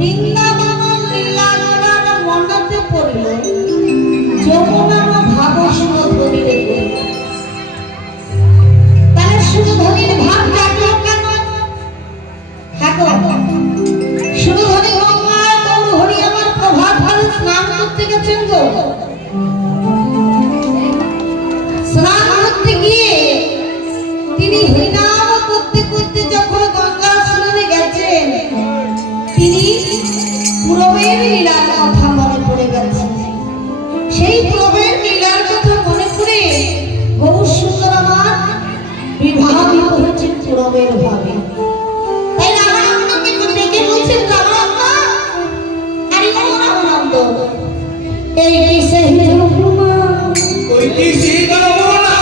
বৃন্দাবন লীলার মনতে পড়ল যমুনার ভাব সুরধ্বনি রেখে। তাহলে সুরধ্বনির ভাব জাগলো কেন? থাকো সুরধ্বনি গঙ্গা গৌরহরি আমার প্রভাত ভাবে স্নান করতে গেছেন গো। স্নান করতে গিয়ে তিনি হরিনাম করতে করতে যখন গঙ্গা স্নানে গেছেন, তিনি পূর্বের লীলার কথা মনে পড়ে গেছে। সেই পূর্বের লীলার কথা মনে করে বহু সুন্দর আমার বিভাবিত হচ্ছে পূর্বের ভাবে। তাই রামানন্দকে ডেকে বলছেন, রামানন্দ আরে ও রামানন্দ, এই কি সেই যমুনা, ওই কি সেই যমুনা,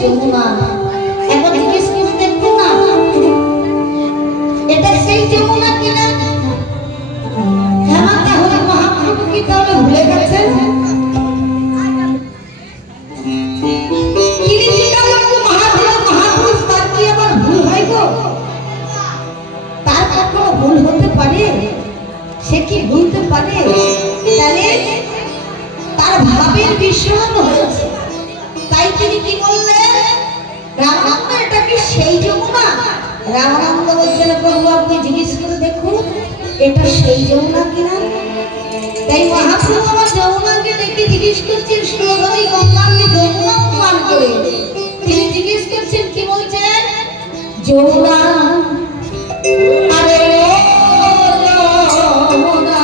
যমুনা একবার জিজ্ঞেস করে দেখুন না, এটা সেই যমুনা কিনা? হ্যাঁ, তাহলে মহাপ্রভু কি তাহলে ভুলে গেছেন? মহাপুরুষ তার কি আবার ভুল হয় গো? তার কখনো ভুল হতে পারে? সে কি ভুলতে পারে? তাহলে তার ভাবের বিস্মরণ হয়েছে। তাই তিনি কি বললেন, রামানন্দ এটা কি সেই যমুনা? রামানন্দ বলছেন, প্রভু আপনি জিজ্ঞেস করে দেখুন এটা সেই যমুনা কিনা। তাই মহাপ্রভু আমার যমুনাকে দেখে জিজ্ঞেস করছেন, সুরধনী গঙ্গাকে যমুনা মান করে তিনি জিজ্ঞেস করছেন, কি বলছেন? যমুনা আরে যমুনা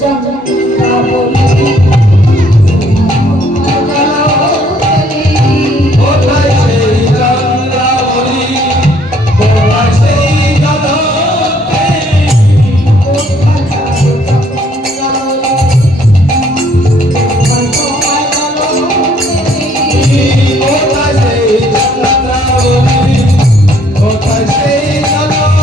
চন্দ্রাবলী কোথায় সেই চন্দ্রাবলী কোথায় সেই জলকেলি কোথায় সেই চন্দ্রাবলী কোথায় সেই জলকেলি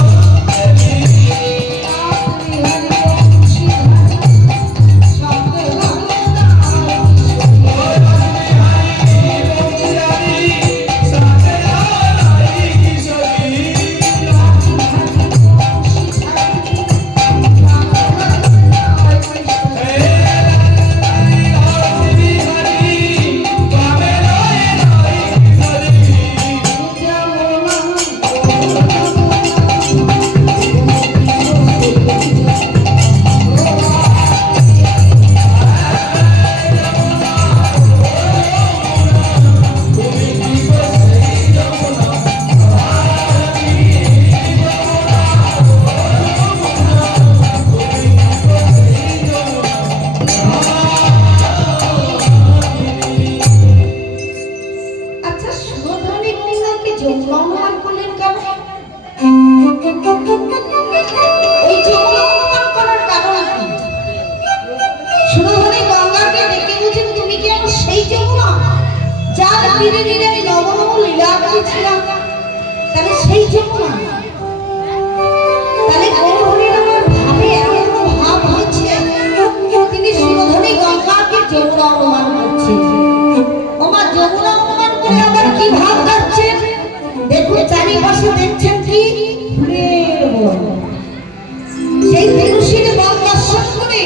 আচ্ছা সুধানী গঙ্গাকে যমুনা অনুমান করলেন কেন? এই যমুনা অনুমান করার কারণ কি? সুধানী গঙ্গাকে ডেকে বলছেন তুমি কি আমার সেই যমুনা যার তীরে তীরে আমি নবনব লীলা করেছিলাম? তাহলে সেই যমুনা, তাহলে গৌরহরির আমার ভাবে এমন কোনো ভাব হচ্ছে তিনি সুধানী গঙ্গাকে যমুনা অনুমান করছেন। ওমা যমুনা অনুমান করে আবার কি ভাব যাচ্ছে? দেখুন চারিপাশে দেখছেন কি ফুলের বন। সেই ধনুষীর বন দর্শন করে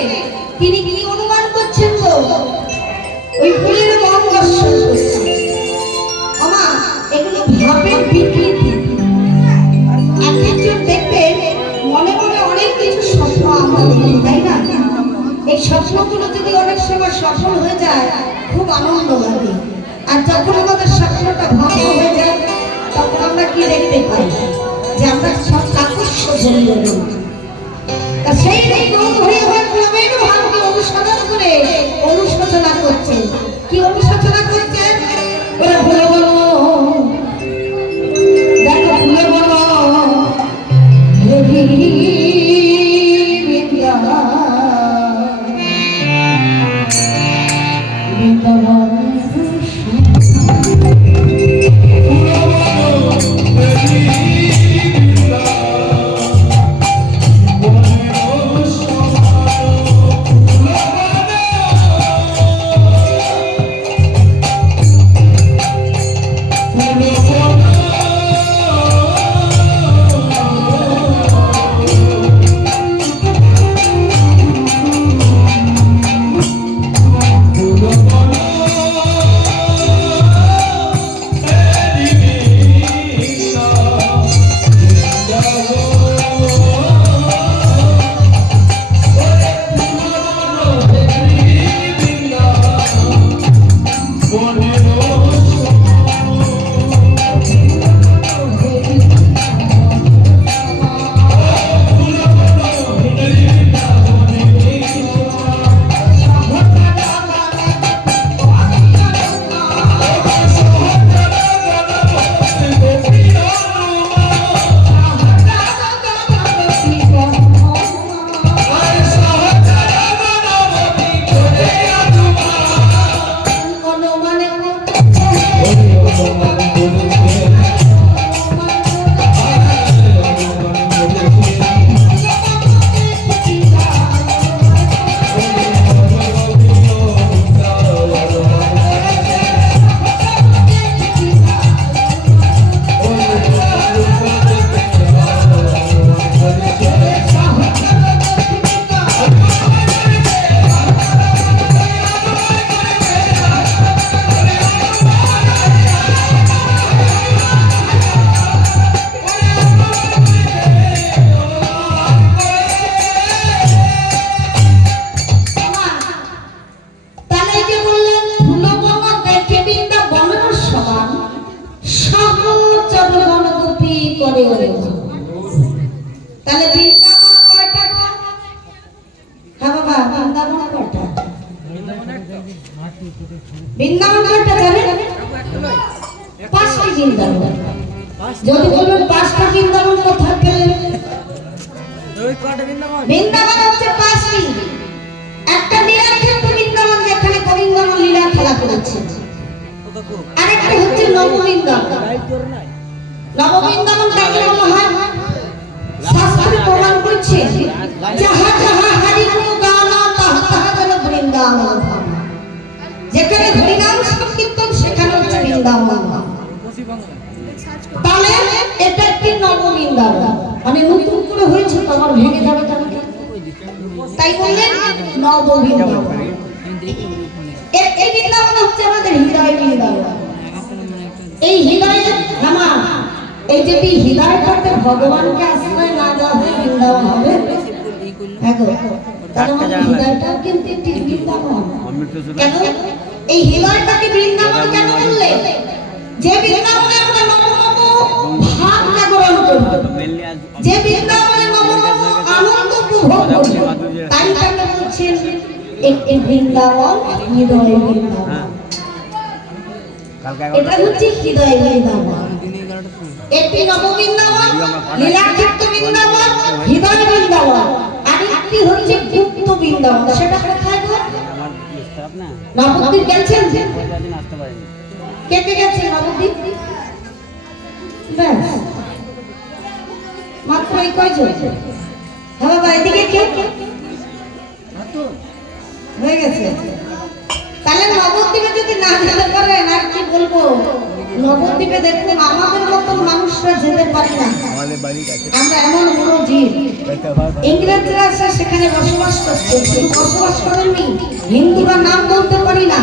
তিনি কি অনুমান করছেন গো? ওই ফুলের বন দর্শন করছেন। ওমা এগুলো ভাবের বিকৃতি। এক একজন দেখবেন মনে মনে অনেক কিছু স্বপ্ন আমরা দেখি, তাই না? এই স্বপ্নগুলো যদি অনেক সময় সফল হয়ে যায় খুব আনন্দ লাগে, আর যখন আমাদের স্বপ্নটা ভঙ্গ হয়ে যায় তখন আমরা কি দেখতে পাই? যে আমরা সব আকস্য ধরিয়ে দেব। তা সেই গৌরহরি হয় ক্রমের ভাবকে অনুসরণ করে অনুশোচনা করছে। কি অনুশোচনা করছেন? ওরা ভুলে বলো, দেখো ভুলে বলো দেবী বিদ্যা হ্যাঁ বাবা, বৃন্দাবন কোনটা? বৃন্দাবন কোনটা জানেন? 5টি বৃন্দাবন। যদি বলবেন 5টা বৃন্দাবন কোথায় পেলেন? বৃন্দাবন হচ্ছে 5টি। একটা লীলাক্ষেত্র বৃন্দাবন, যেখানে গোবিন্দমন লীলা খেলা করেছে। আরেকটা হচ্ছে নববৃন্দাবন। নববৃন্দাবন কাকে বলা হয়? শাস্ত্রে প্রমাণ করছে যাহা যাহা হরি গুণ গান তাহা তাহা যেন বৃন্দাবন ধাম। যেখানে হরিনাম সংকীর্তন সেখানে হচ্ছে বৃন্দাবন ধাম। তাহলে এটা একটি নববৃন্দাবন, মানে নতুন করে হয়েছে তো আবার ভেঙে যাবে কেন? তাই বললেন নববৃন্দাবন। এই বৃন্দাবন হচ্ছে আমাদের হৃদয় বৃন্দাবন। এই হৃদয়ে আমার এই যদি হৃদয়টাতে ভগবানকে আশ্রয় না দেওয়া হয় বৃন্দাবন হবে? তাহলে আমাদের হৃদয়টাও কিন্তু একটি বৃন্দাবন। কেন এই হৃদয়টাকে বৃন্দাবন কেন বললে? যে বৃন্দাবনে আমরা নব নব ভাব জাগরণ করব, যে বৃন্দাবনে নব নব আনন্দ উপভোগ করব, তাই তাকে বলছেন একটি বৃন্দাবন, হৃদয় বৃন্দাবন। এটা হচ্ছে হৃদয় বৃন্দাবন। একটি নববৃন্দাবন, লীলাক্ষেত্র বৃন্দাবন, হৃদয় বৃন্দাবন। আরেকটি হচ্ছে গুপ্ত বৃন্দাবন। সেটা কোথায় গো? নবদ্বীপ গেছেন? কে কে গেছেন নবদ্বীপ? ব্যাস মাত্র এই কয়জন? হ্যাঁ বাবা, এদিকে কে হয়ে গেছে? তাহলে নবদ্বীপে যদি না যেতে পারেন আর কি বলবো? নবদ্বীপে দেখুন আমাদের মতন মানুষরা যেতে পারি না। আমরা এমন বড় জীব। ইংরেজরা এসে সেখানে বসবাস করছে, শুধু বসবাস করেননি, হিন্দুরা নাম বলতে পারি না,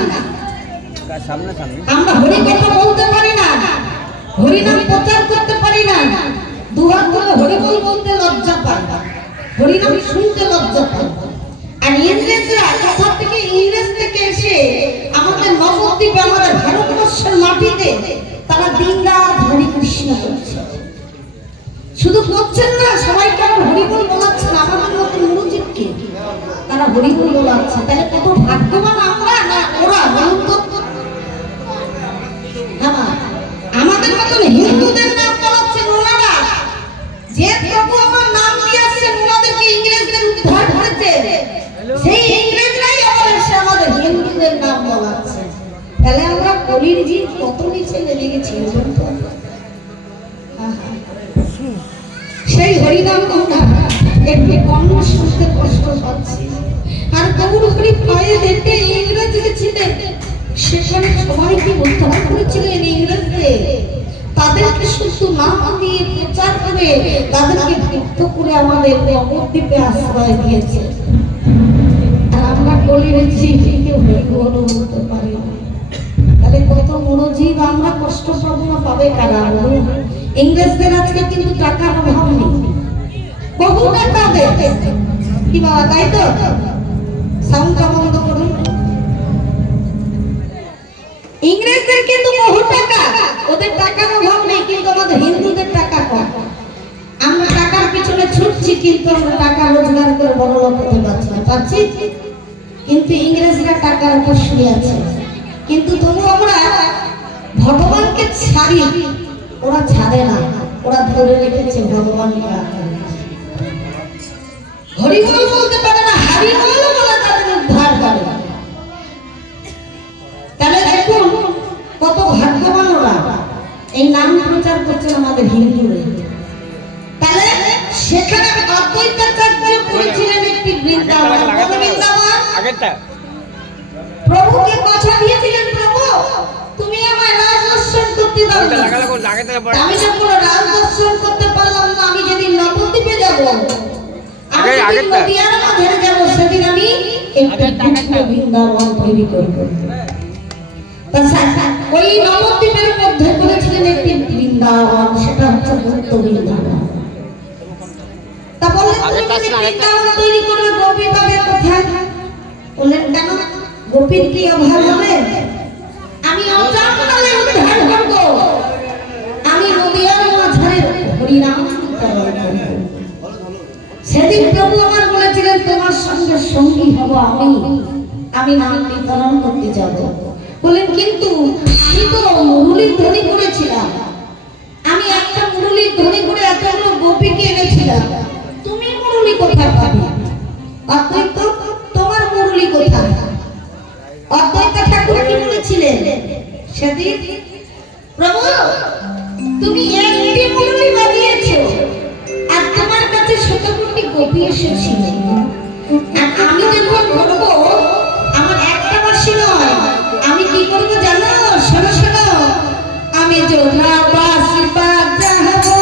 আমরা হরি কথা বলতে পারি না, হরিনাম প্রচার করতে পারি না, দুহাত ধরে হরিবল বলতে লজ্জা পাই, হরিনাম শুনতে লজ্জা পাই। আর ইংরেজরা কোথা থেকে? ইংরেজ থেকে এসে আমাদের নবদ্বীপে, আমাদের ভারতবর্ষের মাটিতে তারা দিনরাত হরি কৃষ্ণ করছে। শুধু করছেন না, সবাইকে হরিবল বলাচ্ছেন। আমাদের মতো মুরুজিৎকে তারা হরিবল বলাচ্ছে। তাহলে কত ভাগ্যবান আমরা না ওরা? বলুন তো। আমাদের মতন হিন্দুদের নাম বলাচ্ছেন ওনারা। যে প্রভু আমার নাম দিয়ে আসছেন, ওনাদেরকে ইংরেজদের উদ্ধার করেছে, সেই ইংরেজরাই আবার এসে আমাদের হিন্দুদের নাম বলাচ্ছে। তাহলে আমরা কলির জীব কত নিচে নেমে গেছি। সেই হরিনাম আমরা একটু কম শুনতে কষ্ট পাচ্ছি। আর গৌর হরি পায়ে হেঁটে ইংরেজ গেছিলেন, সেখানে সবাইকে উদ্ধার করেছিলেন ইংরেজদের। তাদেরকে শুধু নাম দিয়ে প্রচার করে তাদেরকে মুক্ত করে আমাদের নবদ্বীপে আশ্রয় দিয়েছে। আর আমরা কলির জীবকে হরিবল বলতে পারি না। তাহলে কত মনোজীব আমরা কষ্ট পাবো না, পাবে কারা? ইংরেজদের আজকে কিন্তু টাকার অভাব নেই, বহু টাকা দেয় কি বাবা, তাই তো? সাউন্ডটা বন্ধ করুন। ইংরেজদের কিন্তু বহু টাকা, ওদের টাকার অভাব নেই, কিন্তু আমাদের হিন্দুদের টাকা কম। আমরা টাকার পিছনে ছুটছি, কিন্তু আমরা টাকা রোজগার করে বড় লোক হতে পারছি। কিন্তু ইংরেজরা টাকার উপর শুয়ে আছে। কিন্তু তবু আমরা ভগবানকে ছাড়ি, ওরা ছাড়ে না, ওরা ধরে রেখেছে ভগবানকে। হরিবল বলতে পারে না, হরিবল বলে তাদের উদ্ধার করে। তাহলে দেখুন কত ভাগ্যবান ওরা, এই নাম প্রচার করছেন আমাদের হিন্দুরা। তাহলে সেখানে অদ্বৈতাচার্য করেছিলেন একটি বৃন্দাবন। প্রভুকে কথা দিয়েছিলেন, প্রভু তুমি আমায় রাজ দর্শন করতে দাও। আমি যখন রাজ দর্শন করতে পারলাম না, আমি যেদিন নবদ্বীপে যাব, আমি যেদিন নদিয়ার মাঝে যাব, সেদিন আমি একটি বৃন্দাবন তৈরি করব। ওই নবদ্বীপের মধ্যে করেছিলেন একটি বৃন্দাবন, সেটা হচ্ছে গুপ্ত বৃন্দাবন। তা বললেন তুমি বৃন্দাবন তৈরি করবে, গোপী পাবে কোথায়? বললেন কেন? গোপীর কি অভাব হবে? আমি অজান্তে উদ্ধার করব, আমি নদিয়ার মাঝে হরিনাম করব। সেদিন প্রভু আমার বলেছিলেন তোমার সঙ্গে সঙ্গে সঙ্গী হব আমি নাম নির্ধারণ করতে যাব। বলেন কিন্তু আমি তো মুরুলির ধ্বনি করেছিলাম, আমি একটা মুরুলির ধ্বনি করে এতগুলো গোপীকে এনেছিলাম, তুমি মুরুলি কোথায় পাবে? অদ্বৈত তোমার মুরুলি কোথায়? অদ্বৈত ঠাকুর কি বলেছিলেন সেদিন? প্রভু তুমি একটি মুরুলি বাজিয়েছো আর তোমার কাছে শতকোটি গোপী এসেছিল, আর আমি যখন করবো আমার একটা বাসি নয়, আমি কি করবো জানো? শোনো শোনো, আমি যোধা বাসি বাজাবো,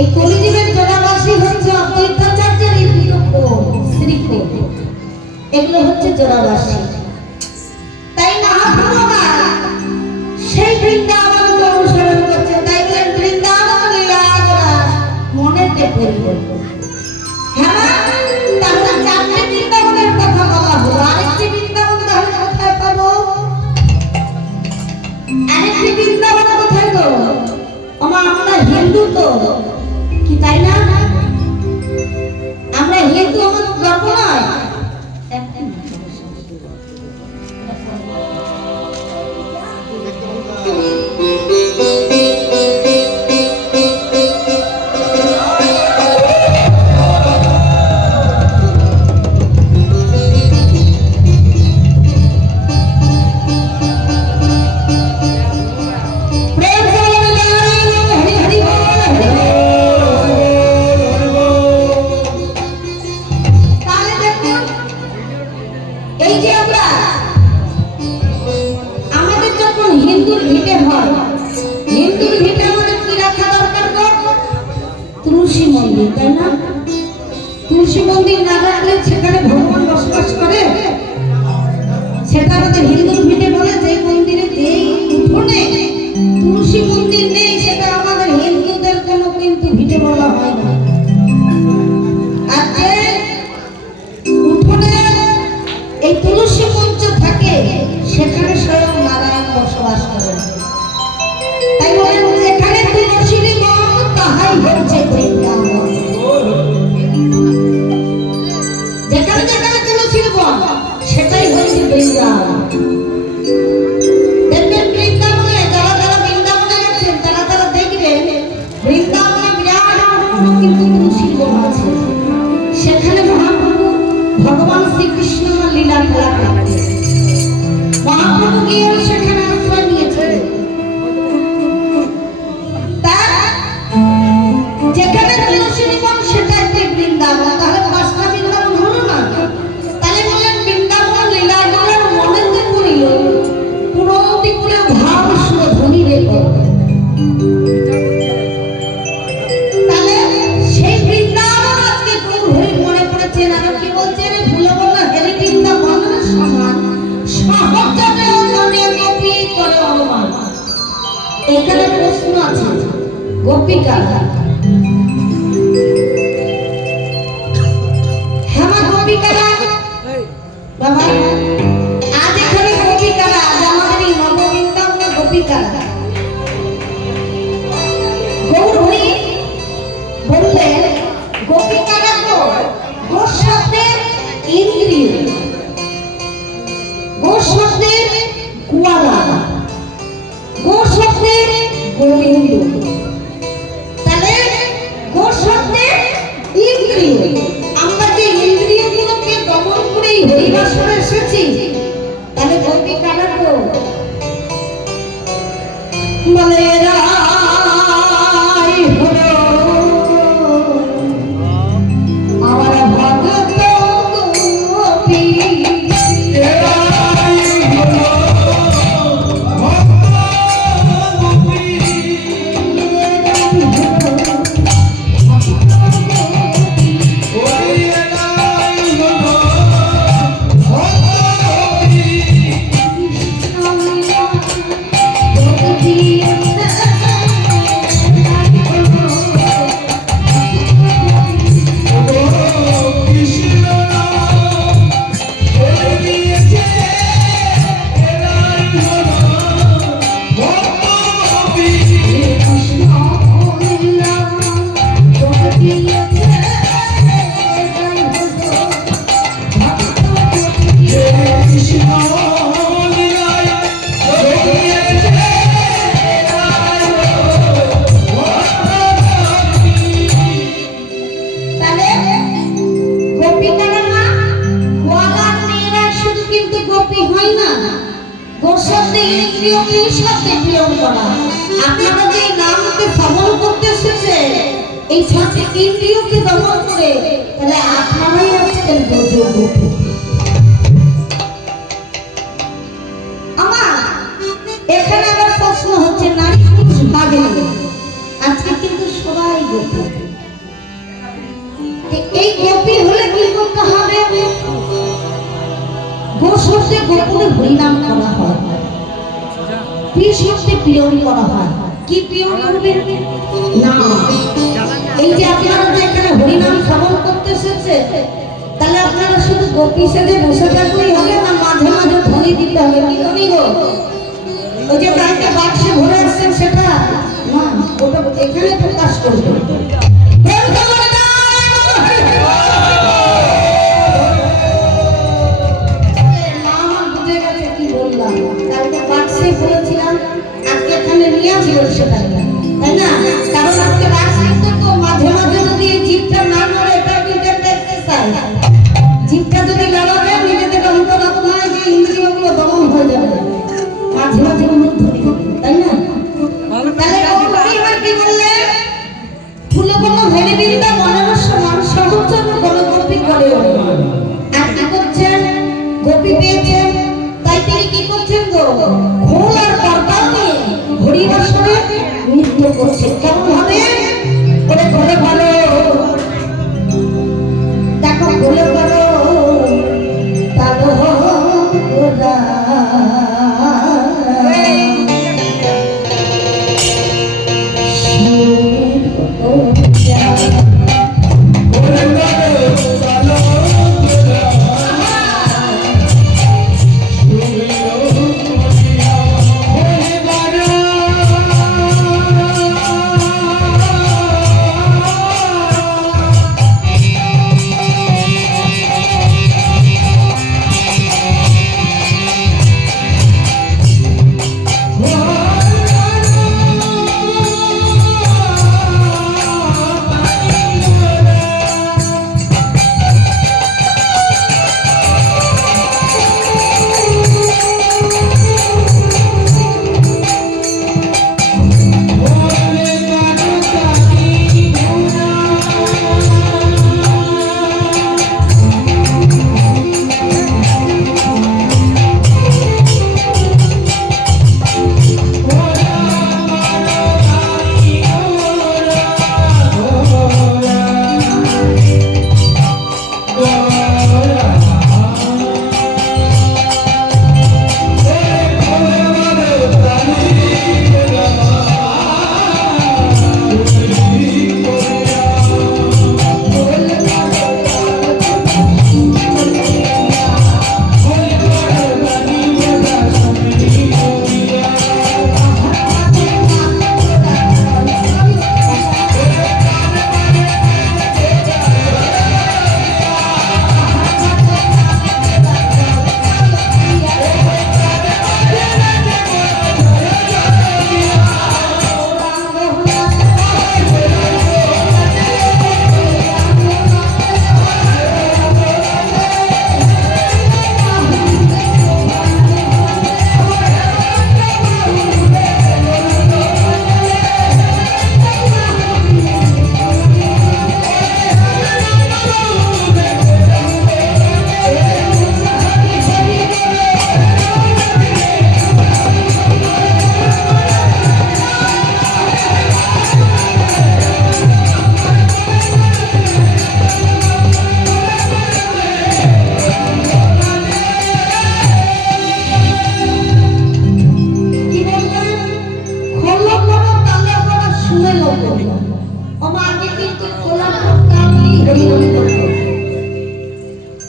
এই কলিযুগের জোড়াবাসী হচ্ছে অদ্বৈতাচার্যের এই দুটো কোণ, শ্রীকোণ, এগুলো হচ্ছে জোড়াবাসী। তাই মহাপ্রভুরা সেই বৃন্দাবনকে অনুসরণ করছে, তাই বলেন বৃন্দাবন লীলা মনেতে পরিবর্তন। হ্যাঁ, তাহলে চারটে বৃন্দাবনের কথা বলা হলো, আরেকটি বৃন্দাবন তাহলে কোথায় পাবো? আরেকটি বৃন্দাবন কোথায় গো? আমরা হিন্দু তো কি, তাই না? আমরা হিন্দু, আমার গর্ব নয়? তুলসী মন্দির, তাই না? তুলসী মন্দির না রাখলে সেখানে ভগবান বসবাস করে, সেটা আমাদের হিন্দুর ভিটে বলে। যে মন্দিরে যেই উঠোনে তুলসী মন্দির নেই সেটা আমাদের হিন্দুদের কোনো কিন্তু ভিটে বলা হয় না। আর যে উঠোনে এই তুলসী মঞ্চ থাকে সেখানে স্বয়ং নারায়ণ বসবাস করেন। তাই বলেন যেখানে তুলসীর বন তাহাই হচ্ছে বৃন্দাবন। যেখানে যেখানে তুলসীর বন সেটাই হচ্ছে বৃন্দাবন। দেখবেন বৃন্দাবনে যারা যারা বৃন্দাবনে গেছেন তারা তারা দেখবেন বৃন্দাবনে বিরাট কিন্তু তুলসীর বন আছে। সেখানে মহাপ্রভু ভগবান শ্রীকৃষ্ণ লীলা খেলা করতেন। মহাপ্রভু গিয়ে সেখানে আশ্রয় নিয়েছিলেন। যেখানে তুলসীর বন সেটা একটি বৃন্দাবন। তাহলে পাঁচটা বৃন্দাবন হলো না? তাহলে বললেন বৃন্দাবন লীলাগুলোর মনেতে পড়িল পুরোটি করে ভাব সুরধ্বনি রেখো। তাহলে সেই বৃন্দাবন আজকে গৌর হরি মনে পড়েছেন। আর কি বলছেন? ভুলব না হেরি বৃন্দাবনের সমান সহজে মনে গোপী করে অনুমান। এখানে প্রশ্ন আছে, গোপিকা বাবা আজ এখানে গোপিকারা, আজ আমাদের এই নববৃন্দাবনে গোপিকারা। গৌর হরি বললেন গোপিকারা তো গোর শব্দের ইন্দ্রিয়, গোর শব্দের গোয়ালা, গোর শব্দের গোবিন্দ। তাহলে গোর শব্দের ইন্দ্রিয় গোসাতে ইন্দ্রিয়কে সাথে প্রেরণ করা। আপনারা যে এই নামকে শ্রবণ করতে এসেছে, এই সাথে ইন্দ্রিয়কে দমন করে, তাহলে আপনারাই আজকের গজব। আমার এখানে আবার প্রশ্ন হচ্ছে নারী পুরুষ ভাগে, আজকে কিন্তু সবাই গোপী। এই গোপী হলে কি করতে হবে? গোসতে গোপনে হরিনাম করা হয়, কৃষ্ণকে প্রিয়ন করা হয়। কি প্রিয়ন করবে না? এই যে আপনারা যে এখানে হরিনাম শ্রবণ করতে এসেছে, তাহলে আপনারা শুধু গোপী সেজে বসে থাকলেই হবে না, মাঝে মাঝে ধ্বনি দিতে হবে। কি ধ্বনি গো? ওই যে গাড়িটা বাক্সে ভরে আসছেন সেটা না, ওটা এখানে প্রকাশ করবে। বলেছিলাম আজকে এখানে নিয়ে আসবো সেটা, তাই না? কারণ আজকে রাজনীতি তো মাঝে মাঝে যদি এই জিভটা না নড়ে, এটা কিন্তু একটা এক্সারসাইজ। জিভটা যদি লড়াবে, নিজেদের অন্তরাত্মায় যে ইন্দ্রিয়গুলো দমন হয়ে যাবে, মাঝে মাঝে অনুরোধ ধরে, তাই না? তাহলে কি বললে? ফুল কোনো ভেরি বিন্দা মনোরস্য মানুষ সহচর কোনো গোপী করে। আর কি করছেন? গোপী পেয়েছেন, তাই তিনি কি করছেন গো? খোল আর করতাল নিয়ে হরিবাসরে নৃত্য করছেন। কেমন ভাবে? ওরে ঘরে ভালো দেখো, ঘরে ভালো তালো ওরা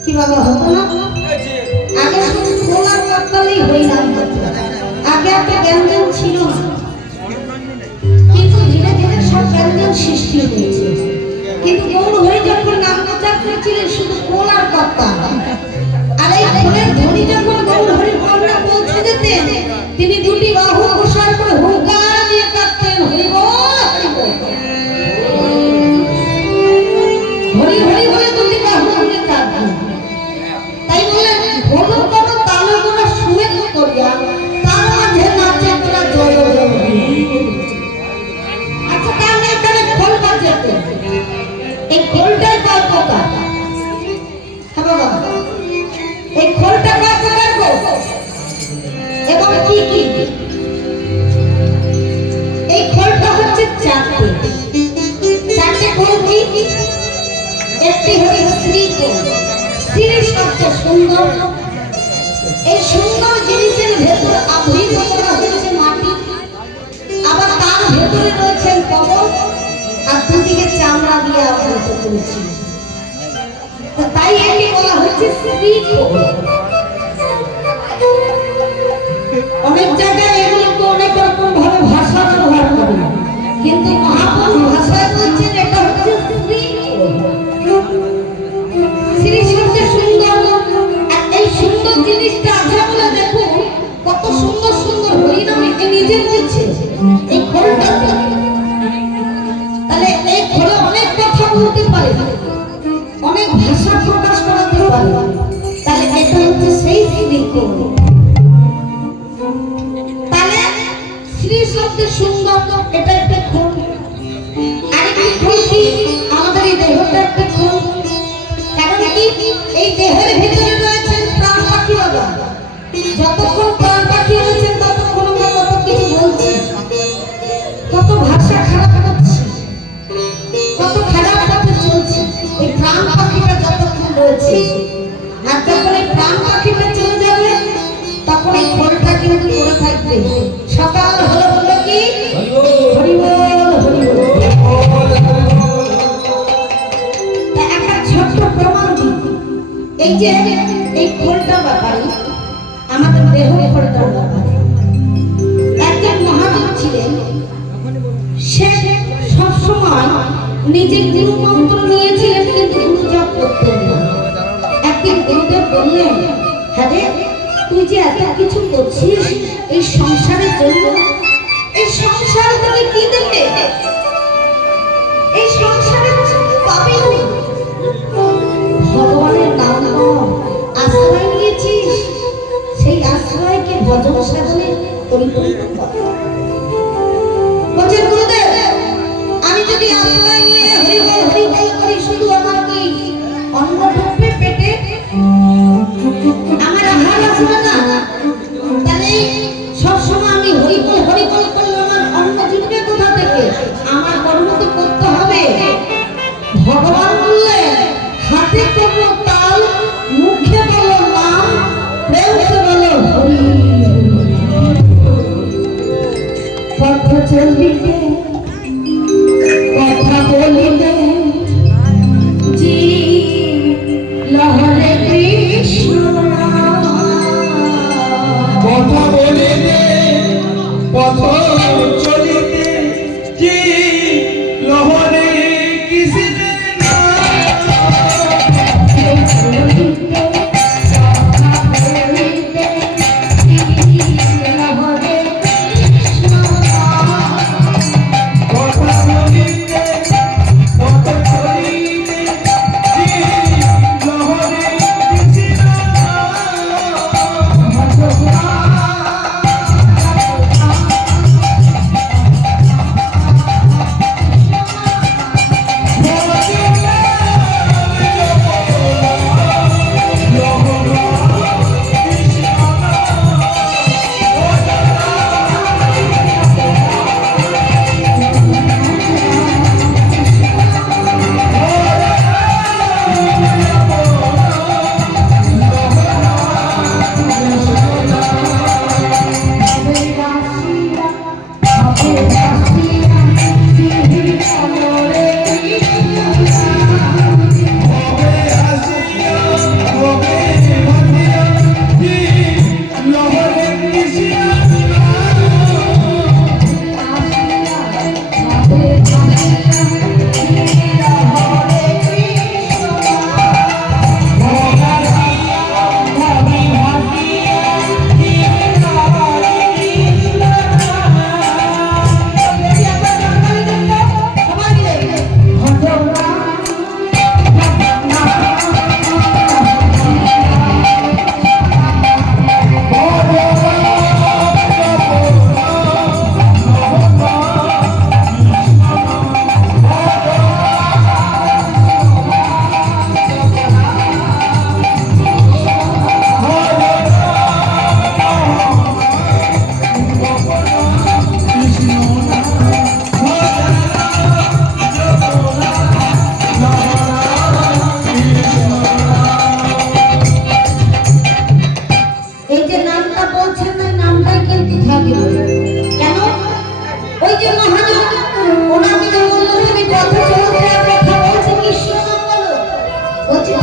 কিভাবে হতো না? আগে শুধু খোলার করতালেই হরিনাম হতো। আগে একটা ব্যঞ্জন ছিল না, কিন্তু ধীরে ধীরে সব ব্যঞ্জন সৃষ্টি হয়েছে। কিন্তু গৌর হরি যখন নাম প্রচার করেছিলেন শুধু খোল আর করতাল, আর এই খোলের ধ্বনি যখন গৌর হরি কর্ণে পৌঁছে যেতেন, তিনি দুটি বাহু প্রসার করে হুঙ্কার দিয়ে কাঁদতেন, হরি বল হরি বল, হরি হরি বলে দুটি বাহু দিয়ে কাঁদতেন। তাই বলে ভোলো করো তালে করা শুয়ে করিয়া চারটে চারটে কোণ কি? একটি হচ্ছে শ্রীকোণ। শ্রী শব্দ সুন্দর। এই সুন্দর জিনিসের ভেতর আবৃত করা হয়েছে মাটি, আবার তার ভেতরে রয়েছে কবর, আর দুদিকে চামড়া দিয়ে আবৃত করেছে। তো তাই একে বলা হচ্ছে শ্রীকোণ। অনেক জায়গায় এগুলোকে অনেক রকম ভাবে ভাষা ব্যবহার করে, কিন্তু মহাপুরুষ ভাষায় বলছেন এটা হচ্ছে শ্রীকোণ। শ্রী শব্দে সুন্দর। আর এই সুন্দর জিনিসটা আছে বলে দেখো কত সুন্দর সুন্দর হরিনাম একে নিজে বলছে এই খোলটা। তাহলে এই খোলে অনেক কথা বলতে পারে, অনেক ভাষা প্রকাশ করাতে পারে। তাহলে এটা হচ্ছে সেই শ্রীকোণ। তাহলে শ্রী শব্দে সুন্দর, এটা একটা খোল। আরেকটি খোল কি? আমাদের এই দেহটা একটা খোল। কারণ কি? এই দেহের ভিতরে রয়েছে প্রাণ পাখি বাবা। যতক্ষণ প্রাণ পাখি রয়েছে ততক্ষণ আমরা কত কিছু বলছি, কত ভাষা খারাপ করছি, কত খারাপ পথে চলছি। এই প্রাণ পাখিটা যতক্ষণ রয়েছে, আর যখন এই প্রাণ পাখিটা চলে যাবে তখন এই খোলটা কিন্তু পড়ে থাকবে। সকাল হলো বলে কি হরি বল হরি বল। একটা ছোট্ট প্রমাণ দিই। এই যে এই খোলটা ব্যাপারে, আমাদের দেহ খোলটার ব্যাপারে একজন মহাজন ছিলেন। সে সবসময় নিজের গুরু মন্ত্র নিয়েছিলেন, কিন্তু গুরু জপ করতেন না। একদিন গুরুদেব বললেন, হ্যাঁ রে, তুই যে এত কিছু করছিস এই সংসারের জন্য, এই সংসার থেকে কি দেবে? এই সংসারে কি পাবি? ভগবানের নাম আশ্রয় নিয়েছিস, সেই আশ্রয়কে ভজন সাধনে পরিপূর্ণ কর। বলছেন গুরুদেব, আমি যদি আশ্রয় নিয়ে হরিবল হরিবল করি, শুধু আমার কি অন্ন ঢুকবে পেটে? আমার আহার আসবে না? তাহলে সবসময় আমি হরিবল হরিবল করলে আমার অন্ন জুটবে কোথা থেকে? আমার কর্ম তো করতে হবে। ভগবান বললেন, হাতে করো তাল, মুখে বলো নাম, প্রেমে বলো হরি। পথ চলিতে কথা বলিতে জি লহরে কৃষ্ণ কথা বলিতে পথ চলিতে কি লহরে কৃষ্ণ কথা বলিতে পথ চলিতে কি লহরে কৃষ্ণ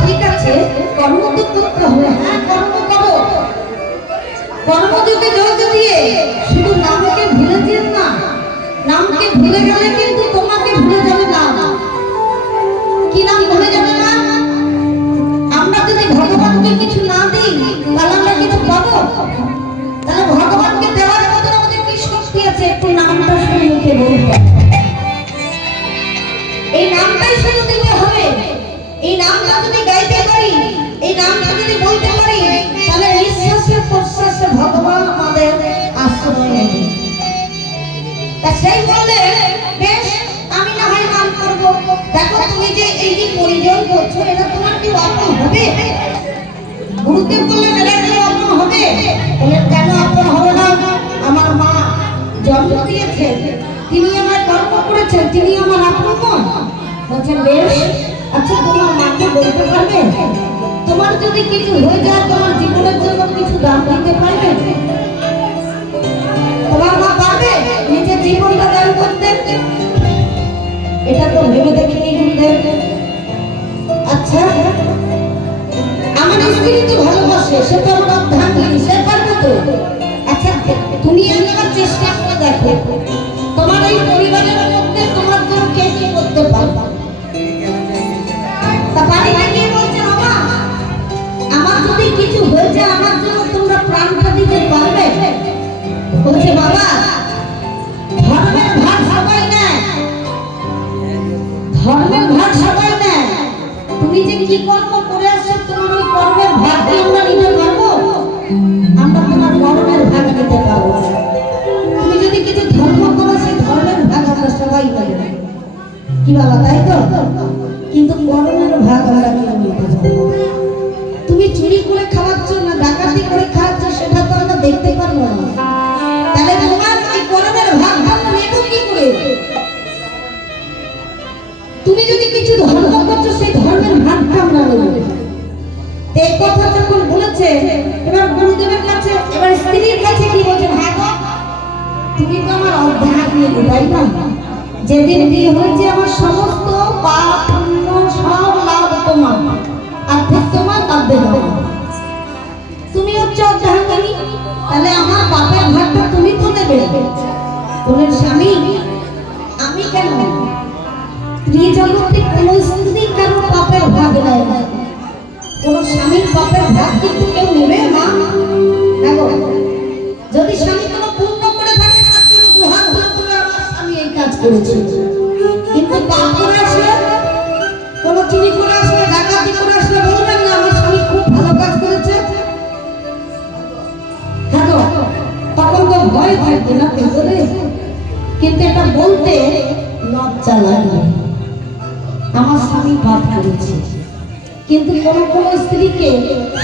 ঠিক আছে, কর্ম তো করতে হবে। হ্যাঁ, কর্ম করো। কর্মযোগে যোগ দিয়ে শুধু নামকে ভুলে যেন না। নামকে ভুলে গেলে কিন্তু তোমাকে ভুলে যাবে নাম। কি নাম ভুলে যাবে না? আমরা যদি ভগবানকে কিছু না দিই তাহলে আমরা কিছু পাবো? তাহলে ভগবানকে দেওয়ার মতো আমাদের কি শক্তি আছে? একটু নামটা শুনে মুখে বলতে, এই নামটাই শুধু দিতে হবে। এই নামটা যদি গাইতে পারি, এই নামটা যদি বলতে পারি, তাহলে নিঃশ্বাসে প্রশ্বাসে ভগবান আমাদের আশ্রয় নেবে। তা সেই বলে বেশ, আমি না হয় নাম করবো। দেখো, তুমি যে এই যে পরিজন করছো, এটা তোমার কি আপন হবে? গুরুদেব বললেন এটা কি আপন হবে? বললেন কেন আপন হবে না? আমার মা জন্ম দিয়েছে, তিনি আমার কর্ম করেছেন, তিনি আমার আপন নন। বলছেন বেশ, আচ্ছা তোমার মাকে বলতে পারবে তোমার যদি কিছু হয়ে যায়, তোমার জীবনের জন্য কিছু দান দিতে পারবে? তোমার মা পারবে নিজের জীবনটা দান করতে? এটা তো ভেবে দেখিনি গুরুদেব। আচ্ছা, আমার স্ত্রী তো ভালোবাসে, সে তো আমার অর্ধাঙ্গিনী, সে পারবে তো? আচ্ছা, তুমি একবার চেষ্টা করে দেখো, তোমার এই পরিবারের মধ্যে তোমার জন্য কে কি করতে পারবে? তা বাড়িতে গিয়ে বলছে বাবা, আমার যদি কিছু হয়ে যায়, আমার জন্য তোমরা প্রাণটা দিতে পারবে? বলছে বাবা, ধর্মের ভাগ সবাই নেয়, ধর্মের ভাগ সবাই নেয়। তুমি যে কি কর্ম করে আসছো, তোমার ওই কর্মের ভাগ কি আমরা নিতে পারবো? আমরা তোমার কর্মের ভাগ নিতে পারবো। তুমি যদি কিছু ধর্ম করো, সেই ধর্মের ভাগ আমরা সবাই পাবো। কি বাবা, তাই তো? কিন্তু কর্মের ভাগ আমরা কেউ নিতে পারবো। তুমি চুরি করে খাওয়াচ্ছ না ডাকাতি করে খাওয়াচ্ছ, সেটা তো আমরা দেখতে পারবো না। তাহলে তোমার এই কর্মের ভাগ আমরা নেব কি করে? তুমি যদি কিছু ধর্ম করছো, সেই ধর্মের ভাগটা আমরা নেব। এই কথা যখন বলেছে, এবার গুরুদেবের কাছে, এবার স্ত্রীর কাছে কি বলছেন? হ্যাঁ গো, তুমি তো আমার অর্ধাঙ্গিনী, তাই না? যেদিন বিয়ে হয়েছে আমার সমস্ত পাপ পুণ্য সব লাভ তোমার, অর্ধেক তোমার, অর্ধেক আমার। তুমি হচ্ছে অর্ধাঙ্গিনী, তাহলে আমার পাপের ভাগটা তুমি তো নেবে। তোমার স্বামী আমি কেন? স্ত্রী জগতে কোনো স্ত্রী কেন পাপের ভাগ নেয় না? কোন স্বামীর পাপের ভাগ কিন্তু কেউ নেবে না। দেখো, যদি স্বামী কোনো পুণ্য করে থাকে, তার জন্য দুহাত ধরে বলে আমার স্বামী এই কাজ করেছে। কিন্তু পাপ করে আসলে, কোনো চুরি করে আসলে, ডাকাতি করে আসলে বলবেন না আমার স্বামী খুব ভালো কাজ করেছে? দেখো, তখন তো ভয় থাকবে না ভেতরে, কিন্তু এটা বলতে লজ্জা লাগে আমার স্বামী পাপ করেছে। কিন্তু কোন কোন স্ত্রীকে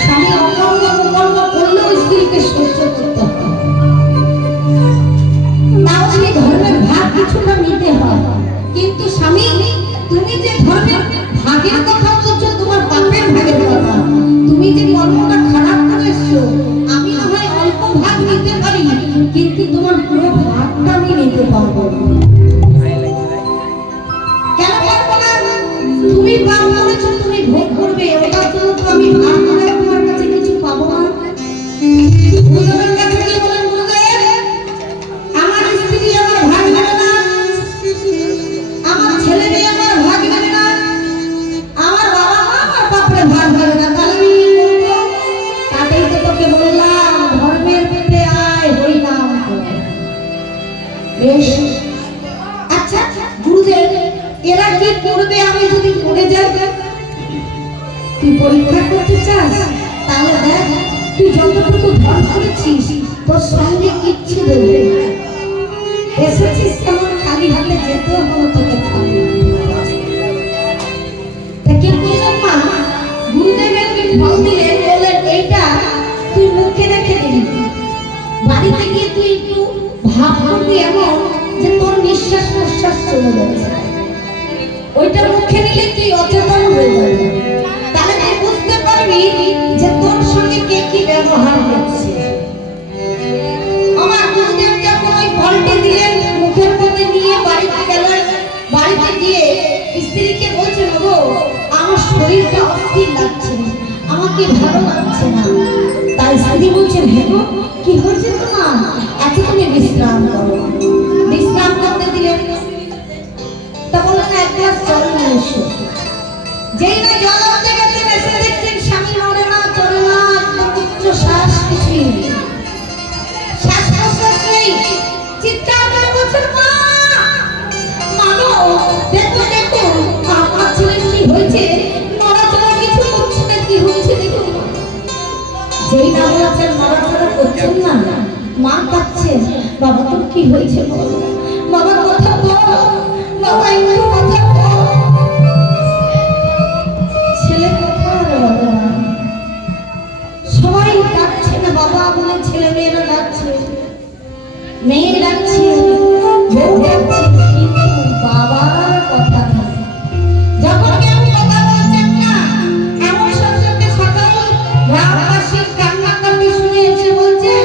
স্বামী অকর্ম কুকর্ম করলেও স্ত্রীকে সহ্য করতে হয়, তাও সেই ধর্মের ভাগ কিছুটা নিতে হয়। কিন্তু স্বামী, তুমি যে ধর্মের ভাগের কথা বলছো, তোমার পাপের ভাগের কথা, তুমি যে কর্মটা খারাপ করে এসছো, আমি না হয় অল্প ভাগ নিতে পারি, কিন্তু তোমার পুরো ভাগটা আমি নিতে পারবো না। কেন পারবো না? তুমি পাপ করেছো, তুমি ভোগ করবে, ওটার জন্য তো আমি ভাগ করে তোমার কাছে কিছু পাবো না। গুরুদেবের কাছে গিয়ে বলেন, গুরুদেব, আমার স্ত্রী আমার ভাগ নেবে না, আমার ছেলে মেয়ে আমার ভাগ নেবে না, আমার বাবা মা আমার পাপের ভাগ নেবে না, তাহলে আমি কি করবো? তাতেই তো তোকে বললাম, ধর্মের পেটে আয়, হরি নাম কর। বেশ, আচ্ছা গুরুদেব, এরা কি করবে আমি যদি পড়ে যাই? তুই পরীক্ষা করতে চাস? তাহলে দেখ, তুই যতটুকু ধন করেছিস, তোর সঙ্গে কিচ্ছু দেবে। এসেছিস তেমন খালি হাতে, যেতে হলো তোকে খালি। কি করলেন মা? গুরুদেবের ফল দিলেন, বললেন এইটা তুই মুখে রেখে দিবি, বাড়িতে গিয়ে তুই একটু ভাব করবি এমন যে তোর নিঃশ্বাস প্রশ্বাস চলে যাচ্ছে। ওইটা মুখে নিলে তুই অচেতন হয়ে যাবে, তাহলে তুই বুঝতে পারবি যে তোর সঙ্গে কে কি ব্যবহার করছে। আমার গুরুদেব যখন ওই ফলটি দিলেন, মুখের মধ্যে নিয়ে বাড়িতে গেলেন। বাড়িতে গিয়ে স্ত্রীকে বলছেন, গো আমার শরীরটা অস্থির লাগছে। কি ভালো লাগছে না। তাই স্ত্রী বলছেন, হ্যাঁ গো, কি হয়েছে তোমার? আজকে তুমি বিশ্রাম করো। বিশ্রাম করতে দিলেন। তা বললেন, এক গ্লাস জল নিয়ে এসো। যেই না জল আনতে গেছেন, এসে দেখছেন স্বামী নড়ে না, চড়ে না, একদম উচ্চ শ্বাস, কিছুই নেই, শ্বাস প্রশ্বাস নেই। চিৎকার করে বলছেন, মা, মা গো, দেখো দেখো আমার ছেলের কি হয়েছে, নড়াচড়া কিছু করছে না, কি হয়েছে দেখো। যেই না বলছেন নড়াচড়া করছেন না, মা কাঁদছে, বাবা তোর কি হয়েছে বল, বাবা কথা বল, বাবা একটু কথা বল। ছেলে কথা আর বলে না, সবাই ডাকছে না বাবা বলে, ছেলে মেয়েরা ডাকছে, মেয়ে ডাকছে, বউ ডাকছে, কিন্তু বাবার কথা নেই। যখন কেউ কথা বলছেন না, এমন সত্যকে সকাল গ্রামবাসীর কান্নাকাটি শুনে এসে বলছেন,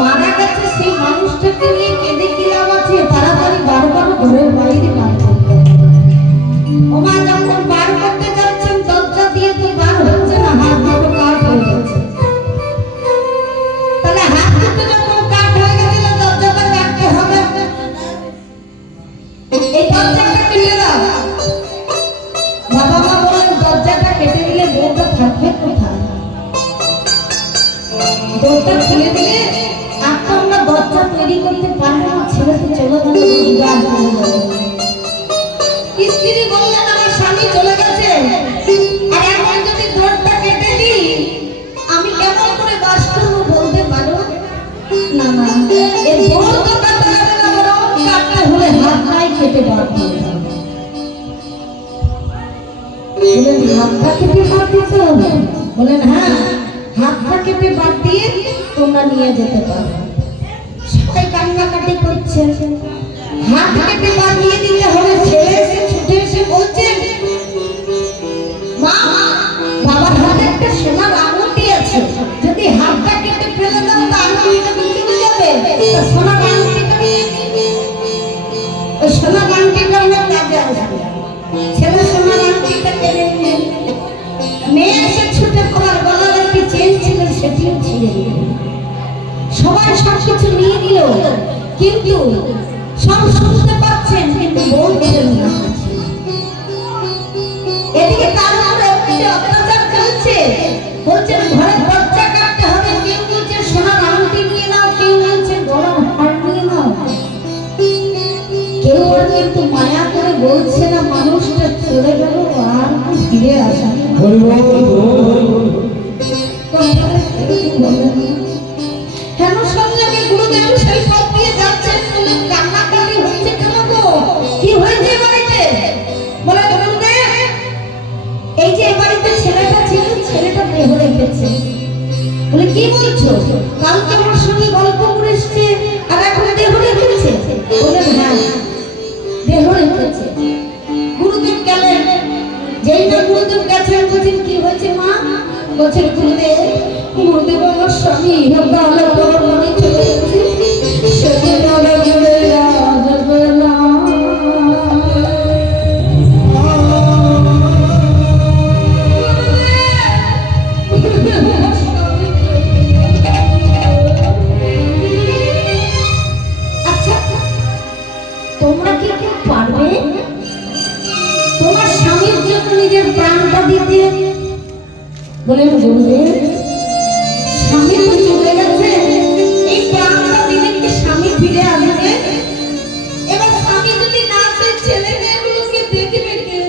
মারা গেছে সেই মানুষটাকে নিয়ে কেঁদে কি লাভ আছে, তাড়াতাড়ি বারবার ঘরের বাইরে বার করতে। ওমা যখন বার করতে যাচ্ছেন, দরজা দিয়ে তো বার হচ্ছে না, হাত দুটো কাট হয়ে গেছে। তাহলে হাত দুটো যখন কাট হয়ে গেছিল, দরজাটা কাটতে হবে। এই দরজাটা কেটে দাও। বাবা মা বলেন, দরজাটা কেটে দিলে বউটা থাকবে কোথায়? দরজা খুলে দিলে আর তো আমরা দরজা তৈরি করতে পারবো না, ছেলে তো চলে গেল, রোজগার চলে গেল। স্ত্রী বললেন, আমার স্বামী চলে গেছে, আর এখন যদি দরজা কেটে দিই, আমি কেমন করে বাস করবো বলতে পারো? না না, এই বড় তো কাটতে হবে না, বরং কাটতে হলে হাতটাই কেটে বার করতে হবে। বলেন, হাতটা কেটে বার দিতে হবে? বলেন, হ্যাঁ, হাতটা কেটে বার দিয়ে তোমরা নিয়ে যেতে পারো। সবাই কান্নাকাটি করছে, হাত কেটে বার দিয়ে দিতে হবে। ছেলে এসে ছুটে এসে বলছেন, মা, বাবার হাতে একটা সোনার আঙুটি আছে, যদি হাতটা কেটে ফেলে দাও তা আঙুটিটা চলে যাবে, তা সোনার আঙুটিটা নিয়ে নিবি। ওই সোনার আঙুটিটা আমার কাজে আসবে। ছেলে সোনার আঙুটিটা কেড়ে নিলেন। মেয়ে এসে ছুটে পড়ার গলার একটি চেন ছিল, সেটিও ছিঁড়ে দিল। সবাই সবকিছু নিয়ে নিল, কিন্তু সব শুনতে পাচ্ছেন কিন্তু বলছেন না। এদিকে তার উপরে অত্যাচার চলছে, বলছেন ঘরে দরজা কাটতে হবে, কেউ বলছে সোনার আংটি নিয়ে নাও, কেউ বলছে গলার হার নিয়ে নাও। কেউ আর কিন্তু মায়া করে বলছে না, মানুষটা চলে গেল আর ফিরে আসা। কেন সঙ্গে গুরুদেব সেই পথ দিয়ে যাচ্ছেন, কান্নাকাটি হচ্ছে কেন গো, কি হয়েছে বাড়িতে? বলে, গুরুদেব, এই যে বাড়িতে ছেলেটা ছিল, ছেলেটা দেহ রেখেছে। বলে, কি বলছো? কালকে আমার সঙ্গে গল্প করে এসছে আর এখন দেহ রেখেছে? বলে, হ্যাঁ, দেহ রেখেছে। গুরুদেব গেলেন, যেই না গুরুদেব গেছেন, বলছেন, কি হয়েছে মা? বলছেন, গুরুদেব, গুরুদেব আমার স্বামী তাহলে বড় মনে চলে গেছে, সেদিন বলে আসবে না। আচ্ছা, তোমরা কি কেউ পারবে তোমার স্বামীর জন্য নিজের প্রাণটা দিতে? বলেন, গুরুদেব, স্বামী তো চলে গেছে, এই প্রাণটা দিলে কি স্বামী ফিরে আসবে? এবার স্বামী যদি না আসে, ছেলে মেয়েগুলোকে দেখবে কে?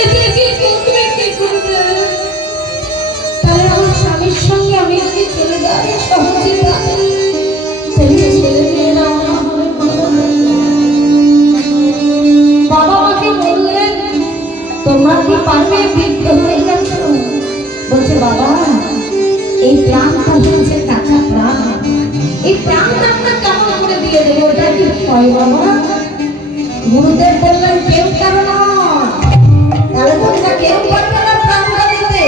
এদের কি করবে, কি করবে? তাহলে আমার স্বামীর সঙ্গে আমি যদি চলে যাই সহজে, তাহলে ছেলে মেয়েরা আমার কথা বাবা মাকে বললেন, তোমরা কি পারবে? বৃদ্ধ হয়ে গেছ। বলছে, বাবা, এই প্রাণটা হচ্ছে কাঁচা প্রাণ, এই প্রাণটা আমরা কেমন করে দিয়ে দেবো, ওটা কি হয় বাবা? গুরুদেব বললেন, কেউ কেন নয়, তাহলে তোমরা কেউ পারবে না প্রাণটা দিতে,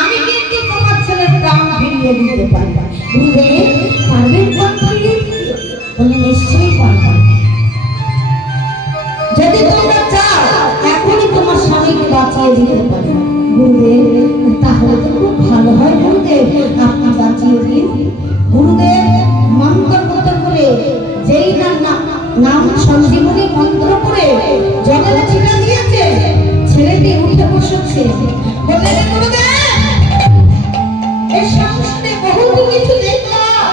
আমি কিন্তু তোমার ছেলের প্রাণ ফিরিয়ে দিতে পারি। গুরুদেব, পারবেন প্রাণ ফিরিয়ে দিতে? বলে, নিশ্চয়ই পারবেন। যদি তোমরা চাও, এখনই তোমার স্বামীকে বাঁচিয়ে দিতে পারবে। গুরুদেব, তাহলে তো খুব ভালো হয় গুরুদেব, আপনি বাঁচিয়ে দিন। গুরুদেব মন্ত্র মতো করে যেই নাম সঞ্জীবনী মন্ত্র করে জলের ছিটা দিয়েছে, ছেলেটি উঠে বসেছে। বললেন, গুরুদেব, এই সংসারে বহু কিছু দেখলাম,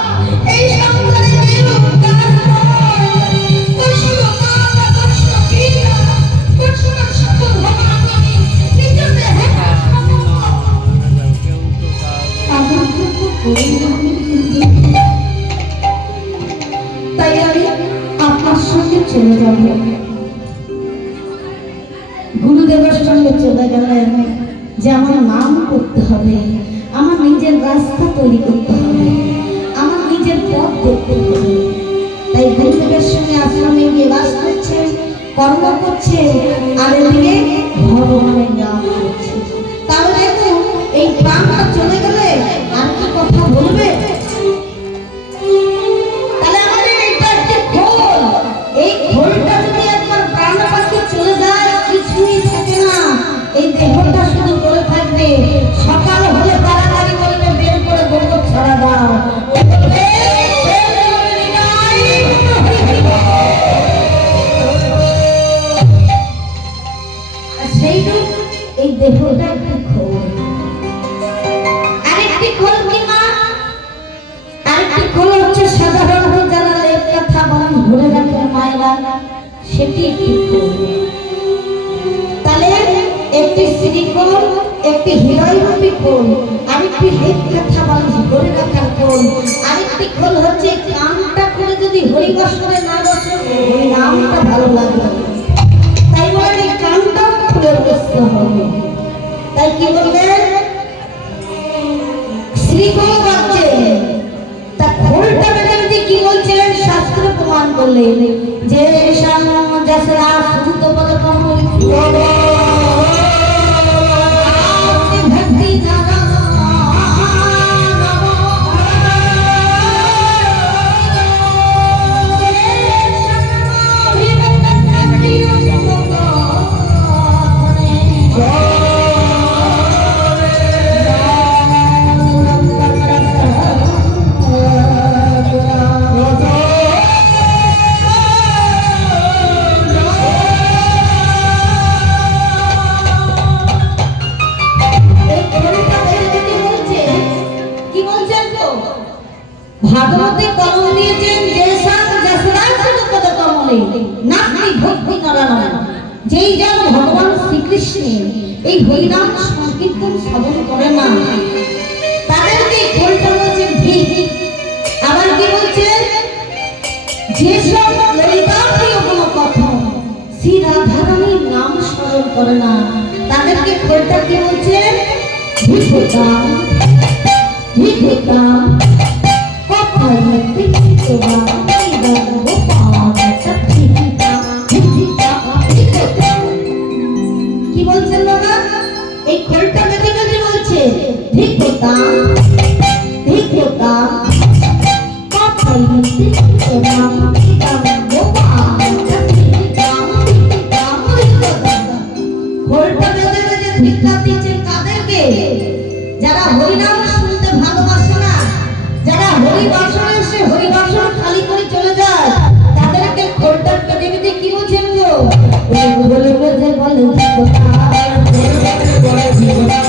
এই সংসারে কেউ কাজ নয়, কৃষ্ণ মাতা, কৃষ্ণ পিতা, কৃষ্ণ সকল ভগবান নিজের দেহে তাই আমি আপনার সঙ্গে চলে যাব। গুরুদেবের সঙ্গে চলে গেলেন যে আমার নাম করতে হবে, আমার নিজের রাস্তা তৈরি করতে হবে, আমার নিজের পথ দেখতে হবে। তাই গুরুদেবের সঙ্গে আশ্রমে গিয়ে বাস করছে, কর্ম করছে, আর এদিকে ভগবানের নাম করছে। তাহলে দেখুন, এই প্রাণটা চলে গেলে আর কি কথা বলবে? তাহলে আমাদের এটা একটি খোল, এই খোলটা যদি একবার প্রাণ পাখি চলে যায়, কিছুই থাকে না, এই দেহটা শুধু করে থাকবে। সকাল হলে তাড়াতাড়ি বলবে, বের করে গোবর ছড়া দাও, এই দেহটা একটি খোল। আরেকটি খোল কি মা? আরেকটি খোল হচ্ছে সাধারণত যারা লেপ কথা বলেন ধরে রাখে মায়েরা, সেটি একটি খোল। তাহলে একটি শ্রীখোল, একটি হৃদয় রূপী খোল, আরেকটি লেপ কথা বলেন ধরে রাখার খোল, আরেকটি খোল হচ্ছে কানটা করে যদি হরিবাসরে না বসে ওই নামটা ভালো লাগবে। তাই বলে এই কানটাও খুলে বসতে হবে। তাই কি বললেন? শ্রীখোল বাজছে, তা খোলটা বেঁধে কি বলছিলেন? শাস্ত্র প্রমাণ করলেন যে যশরা সুত পদ কমল ভক্তি ধারা ভাগবতে কলম দিয়েছেন যে সাত যশরা সুত পদ কমলে নাস্তি ভক্তি নারায়ণ, যেই যেন ভগবান শ্রীকৃষ্ণের এই হরিনাম সংকীর্তন সাধন করে না, তাদেরকে খোলটা বলছেন ঠিক। আবার কি বলছেন? যেসব ললিতা প্রিয় কোনো কথা শ্রী রাধারানীর নাম স্মরণ করে না, তাদেরকে খোলটা কি বলছেন? ভিক্ষুতা ভিক্ষুতা কথায় ভিক্ষুতা কি বলছেন বাবা? এই খোলটা বেঁধে বেঁধে বলছে ভিক্ষুতা ভিক্ষুতা কথায় ভিক্ষুতা খোলটা বেঁধে বেঁধে ভিক্ষা দিচ্ছেন কাদেরকে? যারা হরিনাম শুনতে ভালোবাসে না, যারা হরিবাসনে এসে হরিবাসন খালি করে চলে যায়, তাদেরকে খোলটা বেঁধে বেঁধে কি বলছেন গো? বলে বলে বলে খোলটা বেঁধে বেঁধে বলছে ভিক্ষুতা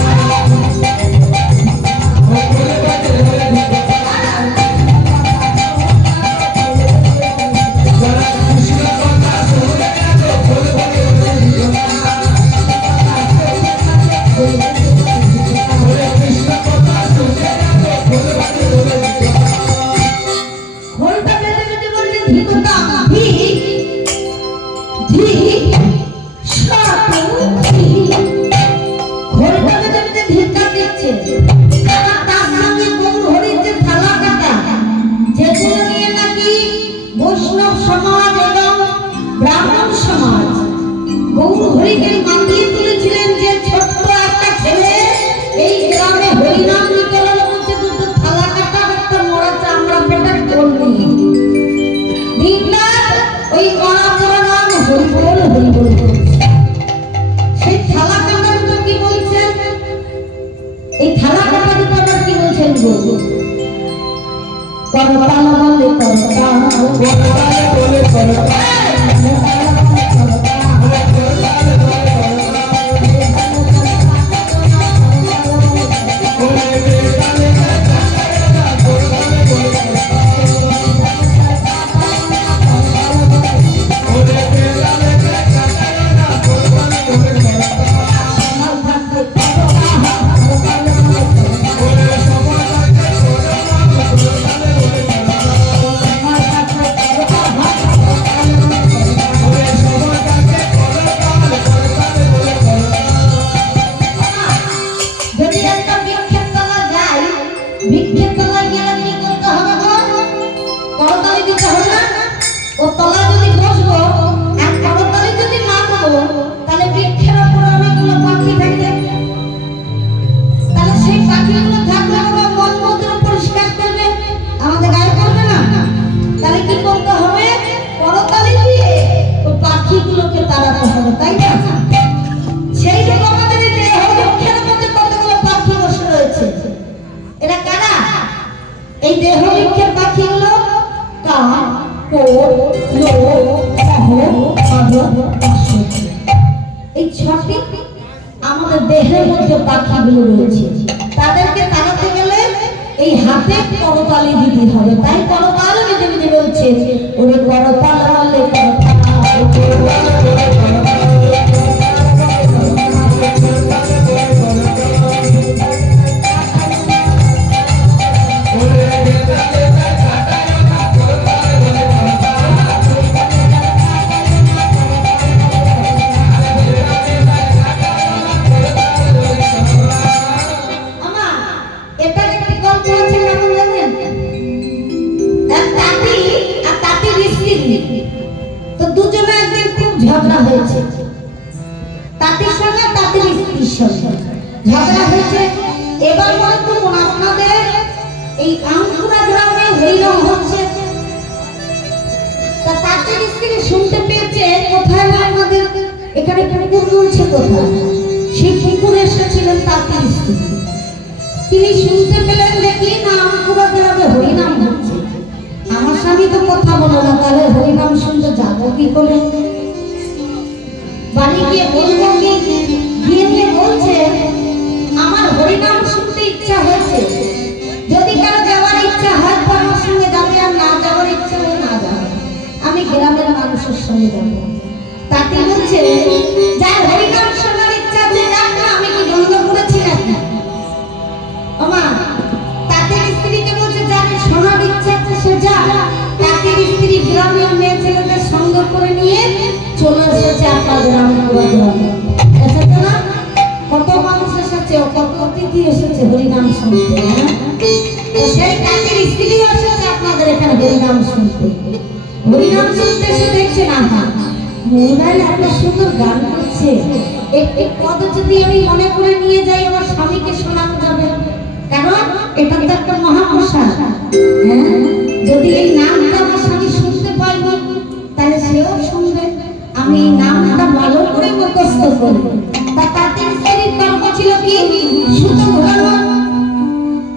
খোলটা বেঁধে বেঁধে ভিক্ষা দিচ্ছে। আবার তার সঙ্গে গৌর হরির যে থালা কাটা, যেগুলো নিয়ে নাকি বৈষ্ণব সমাজ এবং ব্রাহ্মণ সমাজ গৌর হরিকে মাতিয়ে তুলেছিলেন যে ছোট্ট একটা ছেলে এই গ্রামে হরিনাম নিতে হলে বলছে দুটো থালা কাটা একটা মরা চামড়া পেটা করলি দিনরাত ওই মরা মরা নাম হরি বল সেই থালা কাটা কি বলছেন? করতাল বলে করতাল বলে করতাল যদি একটা বৃক্ষের তলা যাই, বৃক্ষের তলায় গেলে কি করতে হবে গো? করতালি দিতে হবে না? ও তলায় যদি বসবো আর করতালি যদি না দেবো, তাহলে বৃক্ষের উপরে অনেকগুলো পাখি থাকবে। তাহলে সেই পাখিগুলো থাকলে বাবা মন মন্দির পরিষ্কার করবে, আমাদের গায়ে করবে না। তাহলে কি করতে হবে? করতালি দিয়ে ওই পাখিগুলোকে তাড়াতে হবে, তাই না? সেই যে আমাদের এই দেহ বৃক্ষের মধ্যে কতগুলো পাখি বসে রয়েছে, এরা কারা? এই দেহ বৃক্ষের পাখিগুলো কাক, কোল, লোক, কহ, আদর, অশ্বতী। এই ছটি আমাদের দেহের মধ্যে পাখিগুলো রয়েছে। তাদেরকে তাড়াতে গেলে এই হাতে করতালি দিতে হবে। তাই করতাল বেঁধে বেঁধে বলছে, ওরে করতাল বলে করতাল। ঝগড়া হয়েছে তাঁতির সঙ্গে তাঁতির স্ত্রীর সঙ্গে ঝগড়া হয়েছে। এবার বলতো আপনাদের এই আঙ্কুরা গ্রামে হরিনাম হচ্ছে। তা তাঁতির স্ত্রী শুনতে পেয়েছে কোথায় আমাদের এখানে পুকুর চলছে কোথায়, সেই পুকুরে এসেছিলেন তাঁতির স্ত্রী। তিনি শুনতে পেলেন দেখি না আঙ্কুরা গ্রামে হরিনাম হচ্ছে। আমার স্বামী তো কথা বলে না, তাহলে হরিনাম শুনতে যাবো কি করে? বাড়ি গিয়ে বলবো কি? গিয়ে বলছে আমার হরিনাম শুনতে ইচ্ছা হয়েছে, যদি কারো যাওয়ার ইচ্ছা হয় তো আমার সঙ্গে যাবে, আর না যাওয়ার ইচ্ছা হলে না যাবে, আমি গ্রামের মানুষের সঙ্গে যাবো। তাতে বলছে যার হরিনাম শোনার ইচ্ছা আছে যাক না, আমি কি বন্ধ করেছি নাকি? ওমা তাঁতের স্ত্রীকে বলছে যার শোনার ইচ্ছা আছে সে যা। তাঁতের স্ত্রী গ্রামের মেয়ে ছেলেদের সঙ্গ করে নিয়ে চলে এসেছে আপনার গ্রামে। এসেছে না? কত মানুষ এসেছে, কত অতিথি এসেছে হরিনাম শুনতে। সেই তাঁতের স্ত্রীও এসেছে আপনাদের এখানে হরিনাম শুনতে। হরিনাম শুনতে এসে দেখছে না মোহনায় এত সুন্দর গান করছে, একটি পদ যদি আমি মনে করে নিয়ে যাই আমার স্বামীকে শোনানো যাবে, কারণ এটা তো একটা মহাপ্রসাদ। হ্যাঁ, যদি এই নামটা আমার স্বামী শুনতে পাইনি তাহলে সেও শুনবে। আমি নামটা ভালো করে মুখস্থ করব। তা তাঁতের স্ত্রীর কর্ম ছিল কি? সুতো ঘোরানো।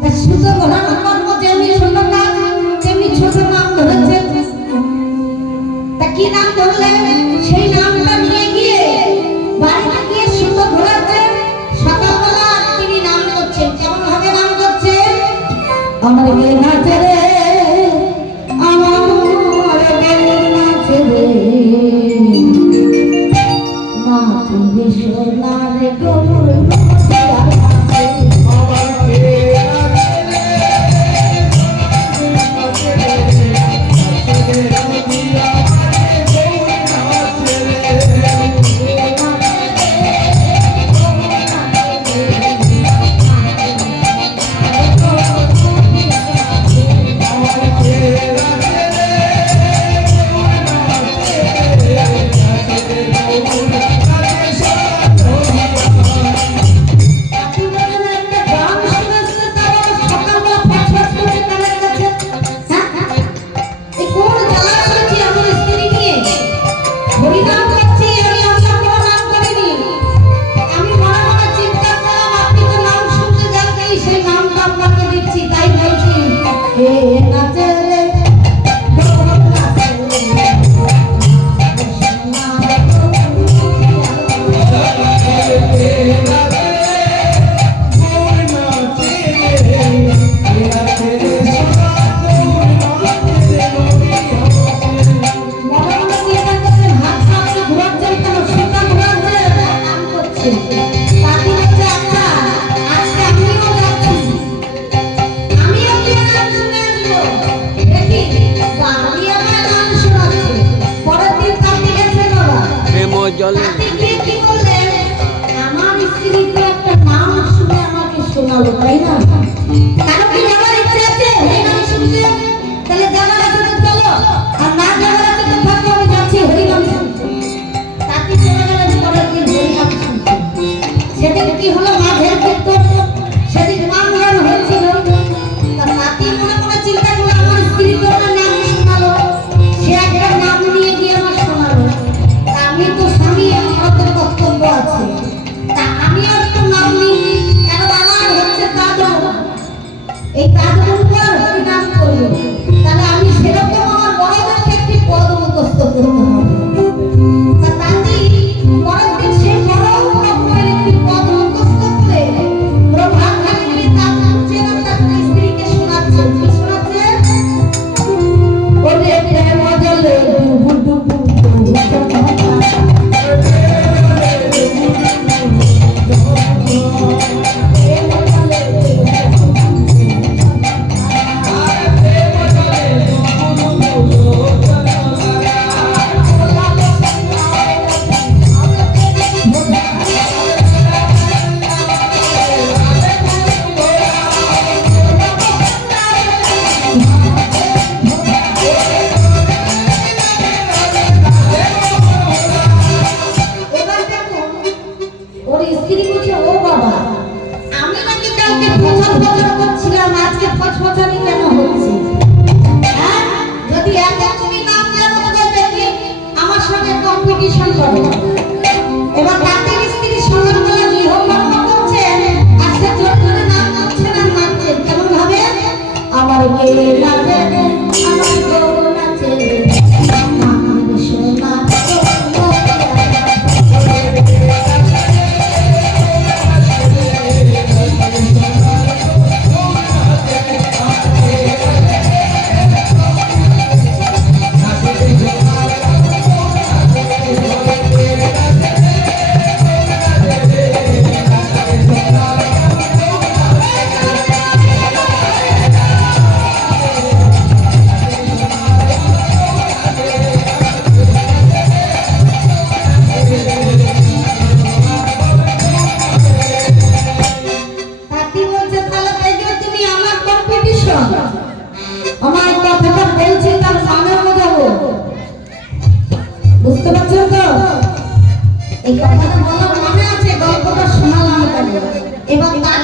তা সুতো ঘোরানোর কর্ম যেমনি ছোট কাজ তেমনি ছোট নাম ধরেছে। তা কি নাম ধরলেন? সেই নামটা নিয়ে গিয়ে বাড়িতে গিয়ে সুতো ঘোরাচ্ছেন। সকালবেলা তিনি নাম করছেন। কেমন ভাবে নাম করছেন? আমার গেলে নাচে রে, আমার গেলে নাচে রে, নাচে সোনার গরুর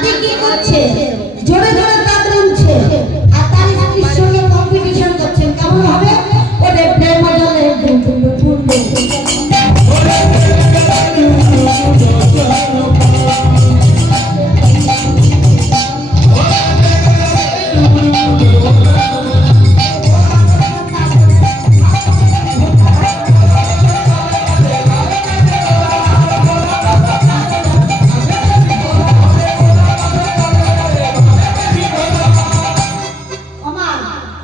নাতি কি করছে? জোরে জোরে তাক তুলছে আর তার স্ত্রীর সঙ্গে কম্পিটিশন করছেন। কেমন হবে? ওরে প্রেম জলে ডুবলো ডুবলো। ওমা,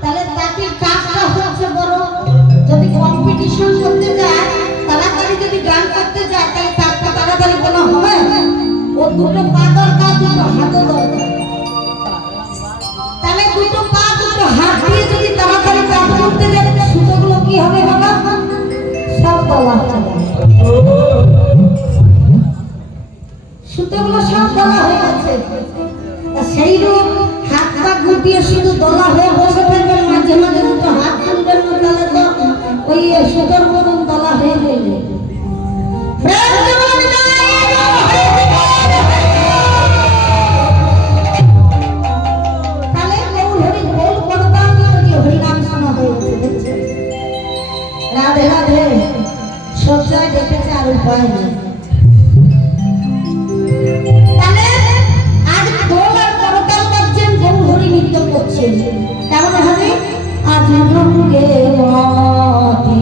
তাহলে তাকে কাজটা হচ্ছে বড়। যদি কম্পিটিশন করতে যায়, তাড়াতাড়ি যদি গান করতে যায়, তাহলে তাকটা তাড়াতাড়ি কোনো হবে? ও দুটো পা দরকার, দুটো হাতও দরকার। তাহলে দুটো পা দুটো হাত দিয়ে যদি তাড়াতাড়ি কাজ করতে যায়, সুতোগুলো কি হবে বাবা? সব দলা হয়ে যাবে। সুতোগুলো সব দলা হয়ে গেছে। সেই রূপ হাত পা গুটিয়ে শুধু দলা হয়ে বসে থাকবেন, মাঝে মাঝে দুটো হাত তুলবেন না, তাহলে তো ওই সুতোর মতন দলা হয়ে যাবে। তাহলে গৌর হরি গোল করতাম যে হরিনাম শোনা হয়ে গেছে, দেখছেন? রাধে রাধে সজ্জায় দেখেছে আর উপায় নেই। তাহলে আজ দোল আর করতাল বাজছেন, গৌর হরি নৃত্য করছেন। কেমন হবে? আজ রঙ্গে মাটি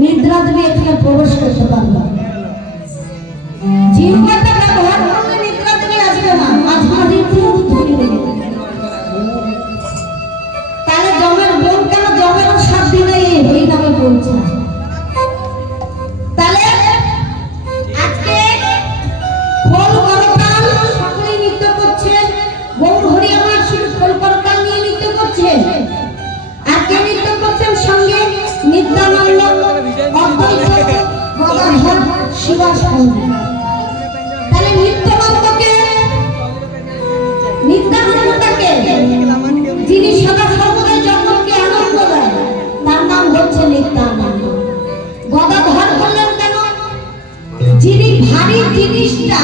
নিদ্রা দেবে এখানে প্রবেশ করতে পারবে। জিহ্বাটা ব্যবহার করলে নিদ্রা দেবে আসবে না, মাঝে মাঝে খুব ধরে দেবে। তাহলে জমের বোন কেন জমেরও 7 দিনে এই নামে বলছে। তাহলে আজকে খোল করতাল সকলেই নৃত্য করছেন। গৌর হরি আমার শুধু খোল করতাল নিয়ে নৃত্য করছেন। আর কে নৃত্য করছেন সঙ্গে? নিত্যানন্দ, অদ্বৈত, গদাধর, শিবানন্দ। তাহলে নিত্যানন্দকে, নিত্যানন্দকে যিনি সদা সর্বদাই জগৎকে আনন্দ দেয়, তার নাম হচ্ছে নিত্যানন্দ। গদাধর বললেন কেন? যিনি ভারী জিনিসটা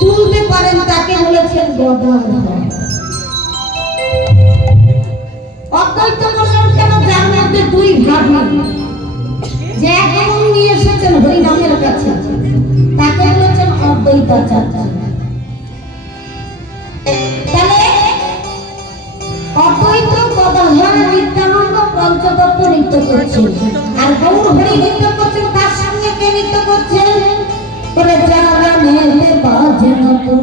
তুলতে পারেন তাকে বলেছেন গদাধর। অদ্বৈত বললেন কেন? যার মধ্যে 2 ভাগ যে একমন নিয়ে এসেছেন হরিনামের কাছে, তাকে বলেছেন অদ্বৈতাচার্য। তাহলে অদ্বৈত, গদাধর, নিত্যানন্দ পঞ্চতত্ত্ব নৃত্য করছেন। আর গৌর হরি নৃত্য করছেন, তার সঙ্গে কে নৃত্য করছেন? বলে যারা মেতে বাজে নতুন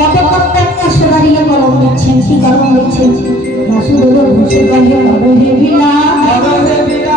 কত কত একটা দাঁড়িয়ে কলম দিচ্ছেন কি কলম দিচ্ছেন মাসুদ ঘুষে কহে বড় হেবি না বড় দেবী